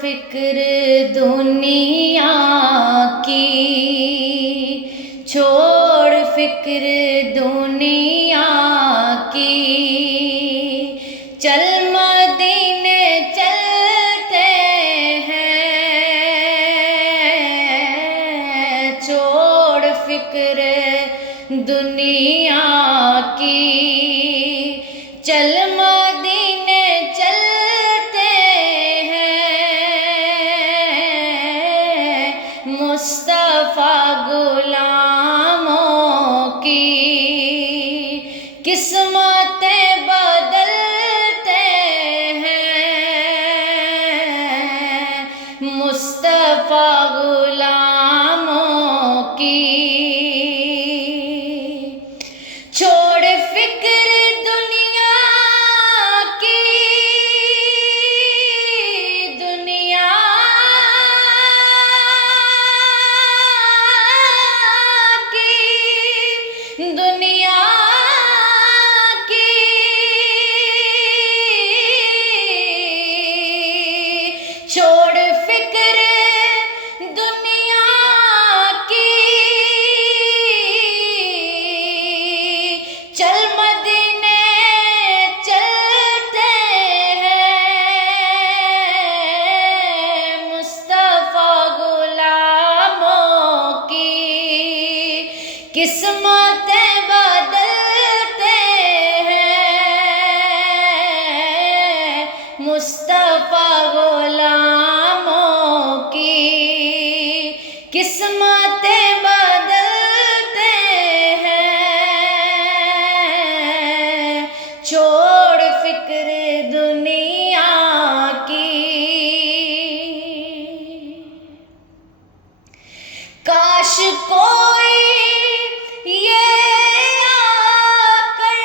فکر دنیا کی، چھوڑ فکر دنیا کی، چل مدینے چلتے ہیں، چھوڑ فکر دنیا کی، چل مدینے چلتے ہیں، مصطفیٰ غلاموں کی قسمتیں بدلتے ہیں، مصطفیٰ غلاموں کی، چھوڑ فکر دنیا کی، دنیا کی، دنیا کی، چھوڑ فکر دنیا کی، چل مدینے چلتے ہیں، مصطفیٰ غلاموں کی قسمتیں بدلتے ہیں، مصطفیٰ غلاموں کی قسمتیں بدلتے ہیں، چھوڑ فکر دنیا کی، کاش کوئی یہ آ کر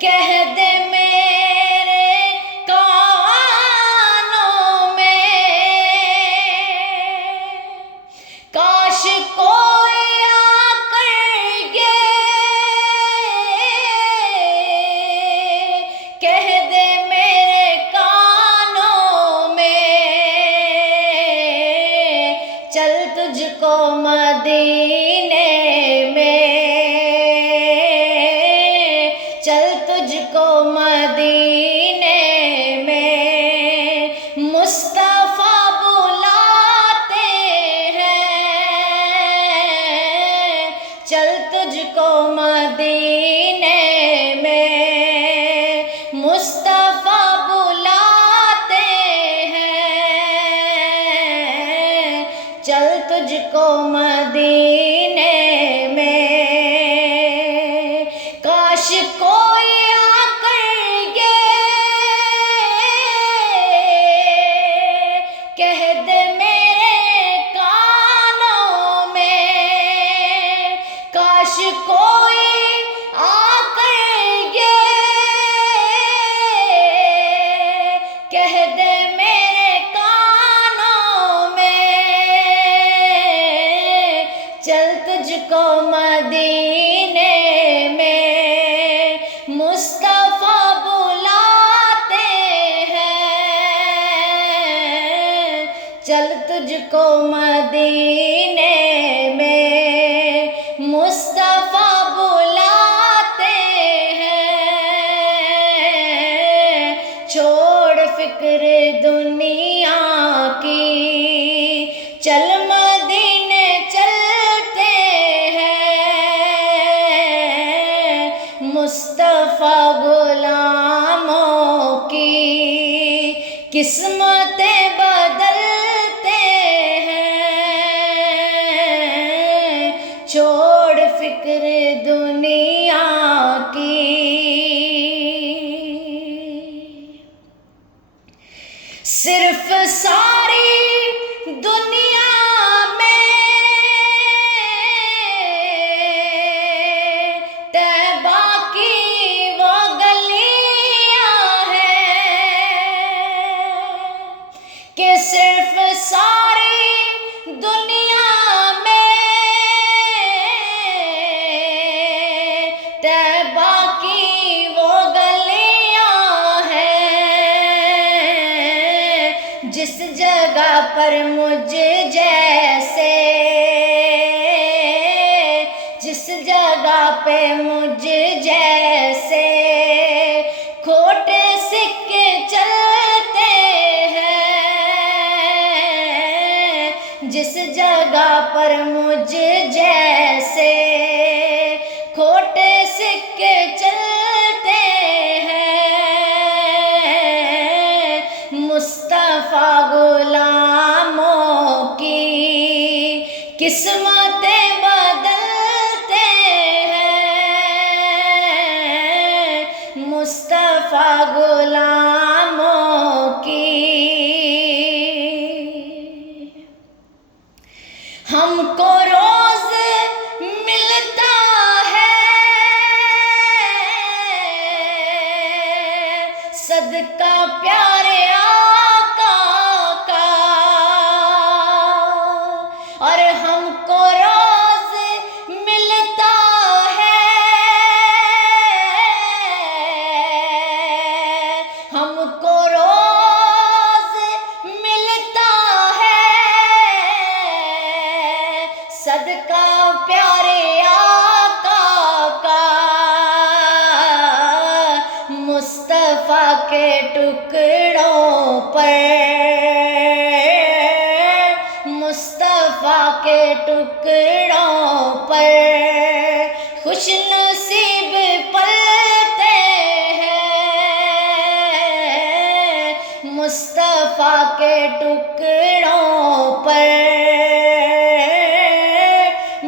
کہہ دے میرے کانوں میں، کاش کوئی آ کر یہ کہہ دے میرے کانوں میں، چل تجھ کو مدینے میں، چل تجھ کو مدینے میں، مصطفیٰ بلاتے ہیں، چل تجھ کو مدینے میں، مصطفیٰ بلاتے ہیں، چل تجھ کو مدینے میں، کاش کوئی آ کر یہ کہہ دے میرے کانوں میں، کاش کوئی آ کر یہ کہہ دے میرے کانوں میں، چل تجھ کو مدینے میں، مصطفیٰ بلاتے ہیں، چل تجھ کو مدینے میں، مصطفیٰ بلاتے ہیں، چھوڑ فکر دنیا کی، چل مدینے چلتے ہیں، مصطفیٰ غلاموں کی قسمتیں بدلتے ہیں، چھوڑ فکر دنیا کی، صرف ساری دنیا میں طیبہ کی وہ گلیاں ہیں، پر مجھ جیسے، جس جگہ پہ مجھ جیسے کھوٹے سکے چلتے ہیں، جس جگہ پر مجھ جیسے کھوٹے سکے چلتے ہیں، مصطفیٰ غلاموں کی قسمتیں بدلتے ہیں، مصطفیٰ غلاموں کی۔ ہم کو روز ملتا ہے صدقہ پیارے آقا کا، اور ہم کو روز ملتا ہے، ہم کو روز ملتا ہے صدقہ پیارے آقا کا، مصطفیٰ کے ٹکڑوں پر، مصطفیٰ کے ٹکڑوں پر خوش نصیب پلتے ہیں، مصطفیٰ کے ٹکڑوں پر،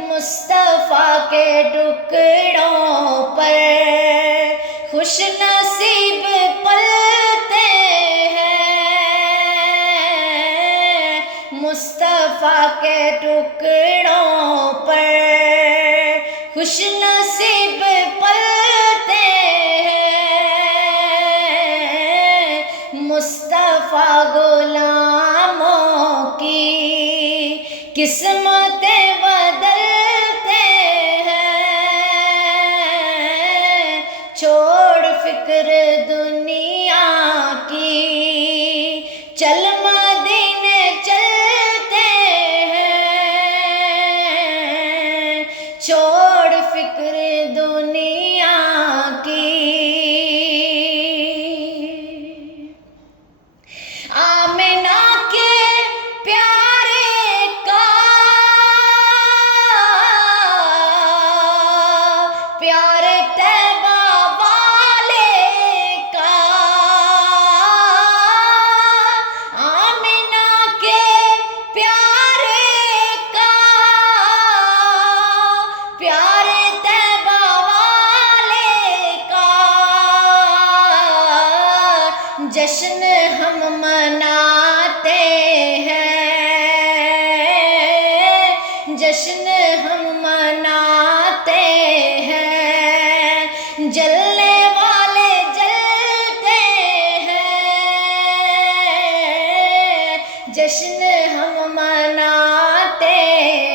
مصطفیٰ کے ٹکڑوں پر خوش نصیب پلتے ہیں، مصطفیٰ کے ٹکڑوں پر خوش نصیب پلتے ہیں، مصطفیٰ غلاموں کی قسمتیں بدلتے ہیں، چھوڑ فکر دنیا کی چل مدینے چلتے ہیں، چھوڑ فکر دنیا کی، آمنہ کے پیارے کا پیارے طیبہ والے کا، آمنہ کے پیارے کا پیارے طیبہ والے کا جشن ہم مناتے ہیں، جشن ہم مناتے ہیں، جلنے والے جلتے ہیں، جشن ہم مناتے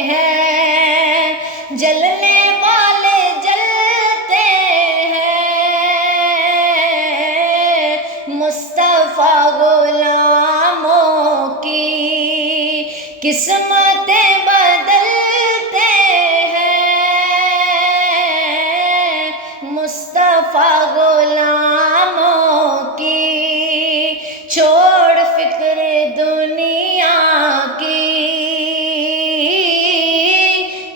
ہیں، جلنے والے جلتے ہیں، مصطفیٰ غلاموں کی قسمتیں بدلتے ہیں، مصطفیٰ غلاموں کی چھوڑ فکر دنیا کی،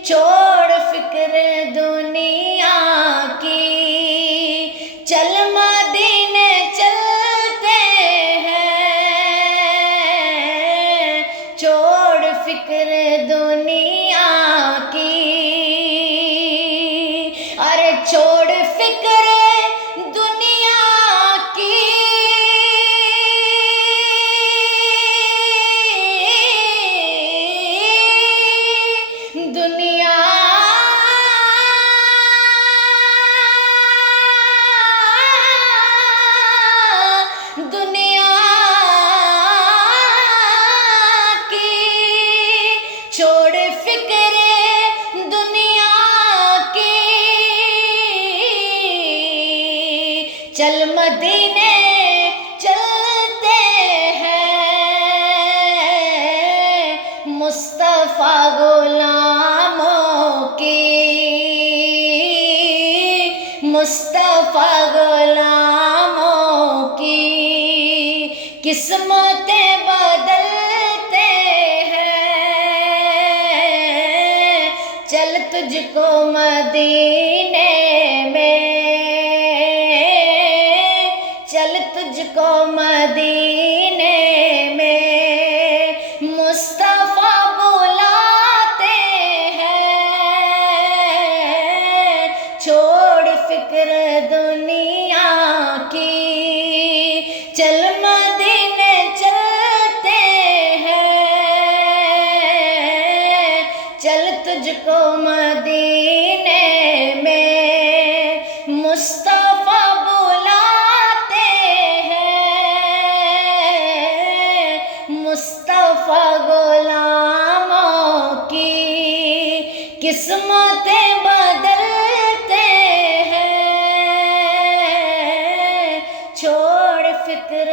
چھوڑ فکر دنیا کی، چل مدینے چلتے ہیں، چھوڑ فکر دنیا کی، ارے چھوڑ فکر دنیا کی، دنیا دنیا کی، چھوڑ فکر دنیا کی، چل مدینے چلتے ہیں، مصطفیٰ غلاموں کی قسمتیں بدلتے ہیں، چل تجھ کو مدینے میں، چل تجھ کو مدینے میں مصطفیٰ بلاتے ہیں، چھوڑ فکر دنیا کی، چل مدینے چلتے ہیں، چل تجھ کو مدینے میں مصطفیٰ بلاتے ہیں، مصطفیٰ غلاموں کی قسمتیں بدلتے ہیں، چھوڑ فکر